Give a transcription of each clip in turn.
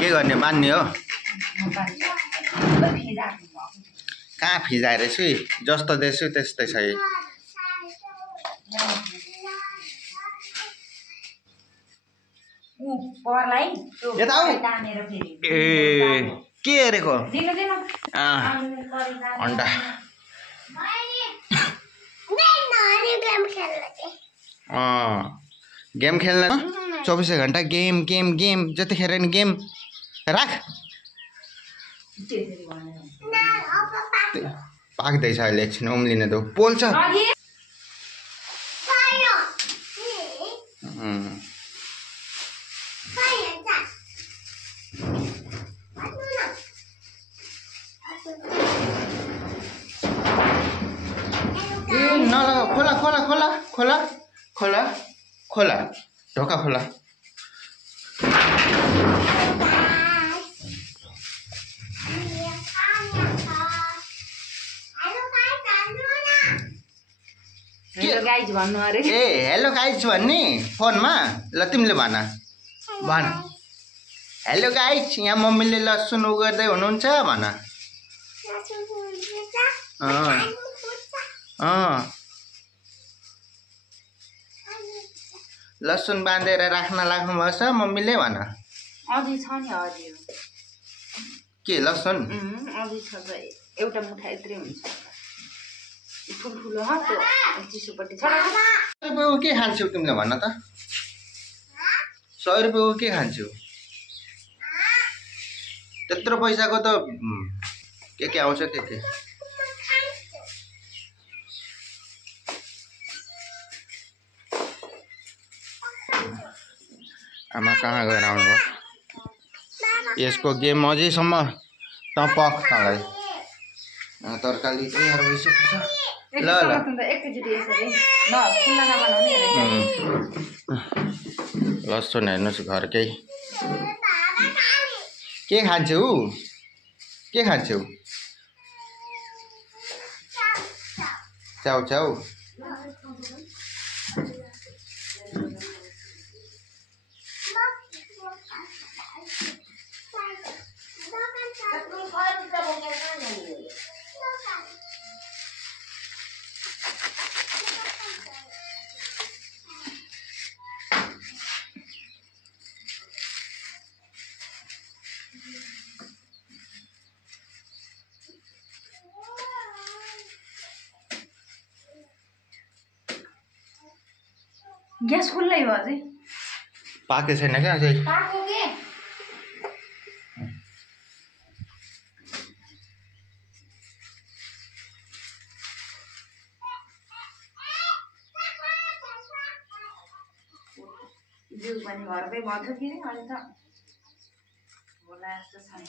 के गर्ने मान्ने हो कहाँ फिजाएर छु जस्तो देख्छु त्यस्तै छ ए के हेरेको अन्डा गेम खेल्न 24 घण्टा गेम गेम गेम जतिखेर नि गेम राख पाक्दैछ अहिले एकछिन उम्लिन दो पोल्छ नलगा खोला खोला खोला खोला खोला खोला ढोका खोला हेलो गाइज भन्नु अरे ए हेलो गाइज भन्ने फोनमा ल तिमीले भन भन हेलो गाइज यहाँ मम्मीले लसुन उ गर्दै हुनुहुन्छ भन लसुन बाँधेर राख्न लाग्नु भएको छ मम्मीले भन अझै छ नि हरियो के लसुन अझै छ एउटा मुठा यत्रै हुन्छ ठुल्ठुलो चिसोपट्टि छ रुपियाँको के खान्छौ तिमीले भन त 100 रुपियाँको के खान्छौ त्यत्रो पैसाको त के आउँछ के आमा कहाँ गएर आउनुभयो यसको गेम अझैसम्म टपक तँलाई तरकारी तयार भइसकेको छ ल ल लसुन हेर्नुहोस् घरकै के खान्छौ चाउ चाउ ग्यास खुल्लै हो अझै पाके छैन क्या अझै पाको के जिउ पनि घरकै भयो कि अहिले त होला जस्तो छैन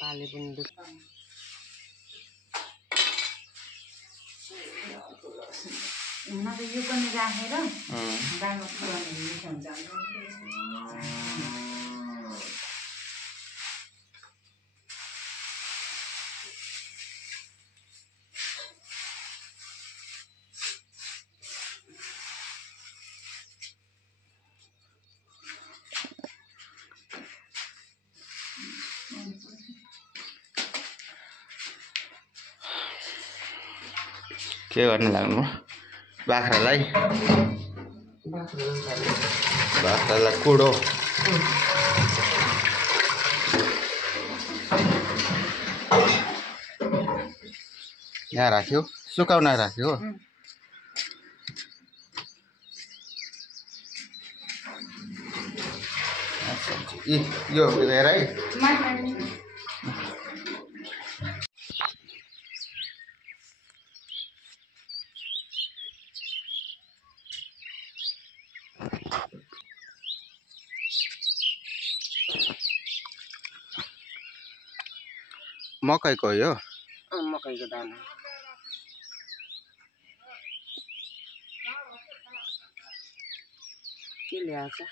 पाले पनि दुख हुन त यो पनि राखेर दालमा पुऱ्याउने मिठो हुन्छ के गर्न लाग्नु बाख्रालाई कुडो यहाँ राख्यो सुकाउन राख्यो सब्जी यो हेर है मकैको हो यो मकैको दाना के ल्याएको